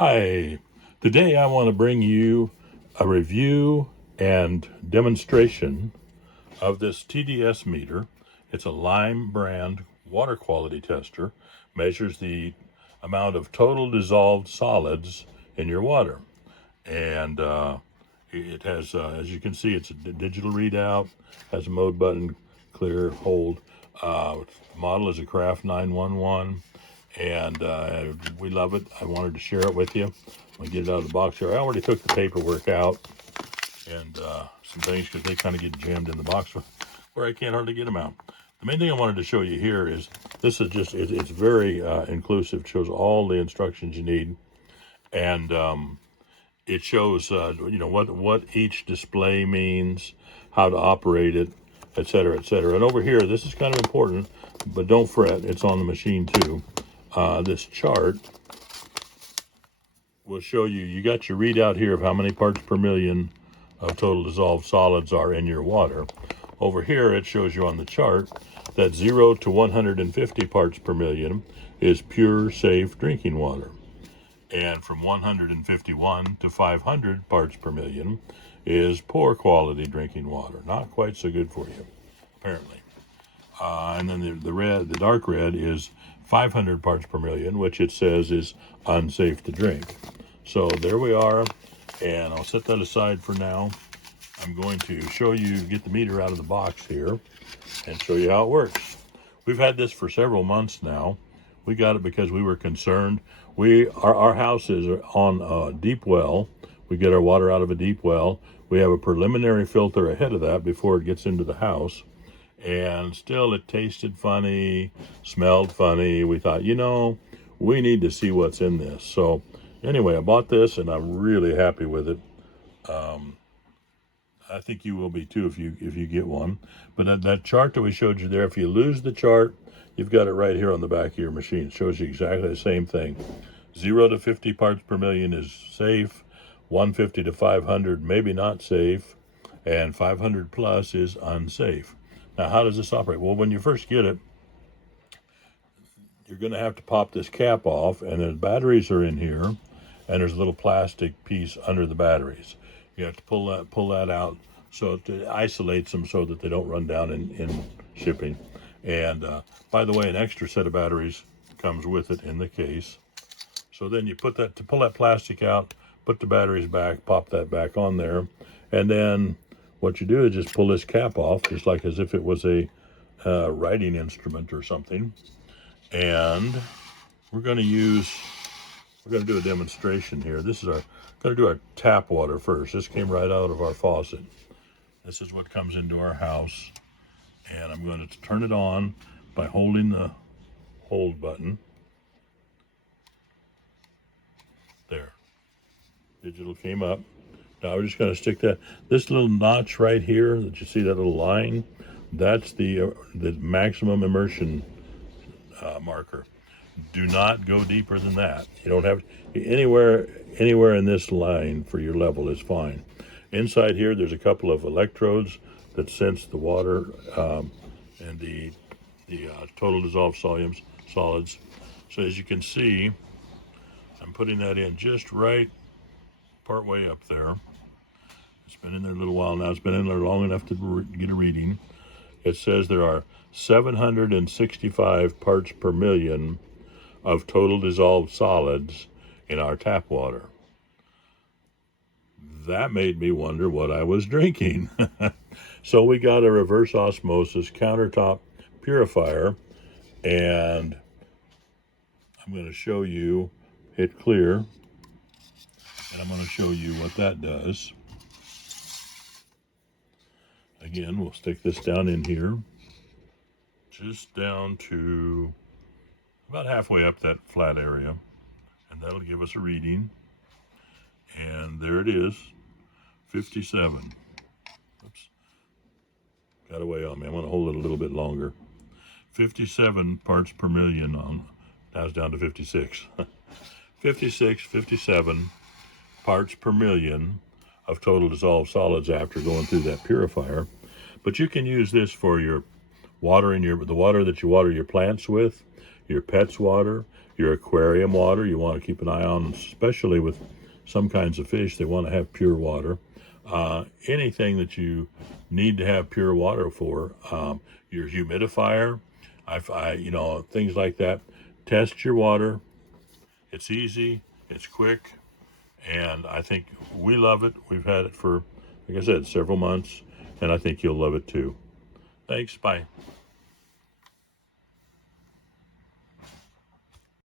Hi, today I want to bring you a review and demonstration of this TDS meter. It's a Lime brand water quality tester, measures the amount of total dissolved solids in your water. And it has, as you can see, it's a digital readout, has a mode button, clear, hold. The model is a Craft 911, and we love it. I wanted to share it with you. I'll get it out of the box here. I already took the paperwork out and some things because they kind of get jammed in the box where I can't hardly get them out. The main thing I wanted to show you here is this is just, it's very inclusive. It shows all the instructions you need. And it shows, what each display means, how to operate it, etc., etc. And over here, this is kind of important, but don't fret, it's on the machine too. This chart will show you, you got your readout here of how many parts per million of total dissolved solids are in your water. Over here, it shows you on the chart that 0 to 150 parts per million is pure, safe drinking water. And from 151 to 500 parts per million is poor quality drinking water. Not quite so good for you, apparently. And then the dark red is 500 parts per million, which it says is unsafe to drink. So there we are, and I'll set that aside for now. I'm going to show you, get the meter out of the box here, and show you how it works. We've had this for several months now. We got it because we were concerned. Our house is on a deep well. We get our water out of a deep well. We have a preliminary filter ahead of that before it gets into the house. And still it tasted funny, smelled funny. We thought, we need to see what's in this. So anyway, I bought this and I'm really happy with it. I think you will be too if you get one. But that chart that we showed you there, if you lose the chart, you've got it right here on the back of your machine. It shows you exactly the same thing. 0 to 50 parts per million is safe. 150 to 500 maybe not safe. And 500 plus is unsafe. Now, how does this operate? Well, when you first get it, you're going to have to pop this cap off, and the batteries are in here, and there's a little plastic piece under the batteries. You have to pull that out so it isolates them so that they don't run down in shipping. And by the way, an extra set of batteries comes with it in the case. So then you pull that plastic out, put the batteries back, pop that back on there, and then what you do is just pull this cap off, just like as if it was a writing instrument or something. And we're going to do a demonstration here. Going to do our tap water first. This came right out of our faucet. This is what comes into our house. And I'm going to turn it on by holding the hold button. There. Digital came up. Now we're just going to stick this little notch right here that you see, that little line, that's the maximum immersion marker. Do not go deeper than that. You don't have anywhere in this line for your level is fine. Inside here, there's a couple of electrodes that sense the water and the total dissolved solids. So as you can see, I'm putting that in just right part way up there. It's been in there a little while now. It's been in there long enough to get a reading. It says there are 765 parts per million of total dissolved solids in our tap water. That made me wonder what I was drinking. So we got a reverse osmosis countertop purifier, and I'm going to show you, hit clear, and I'm going to show you what that does. Again, we'll stick this down in here, just down to about halfway up that flat area, and that'll give us a reading. And there it is, 57. Oops, got away on me. I'm going to hold it a little bit longer. 57 parts per million now it's down to 56. 57 parts per million of total dissolved solids after going through that purifier. But you can use this for your water the water that you water your plants with. your pet's water, your aquarium water. You want to keep an eye on, especially with some kinds of fish, they want to have pure water. Anything that you need to have pure water for, your humidifier, things like that. Test your water. It's easy, it's quick, and I think we love it. We've had it for, like I said, several months, and I think you'll love it too. Thanks. Bye.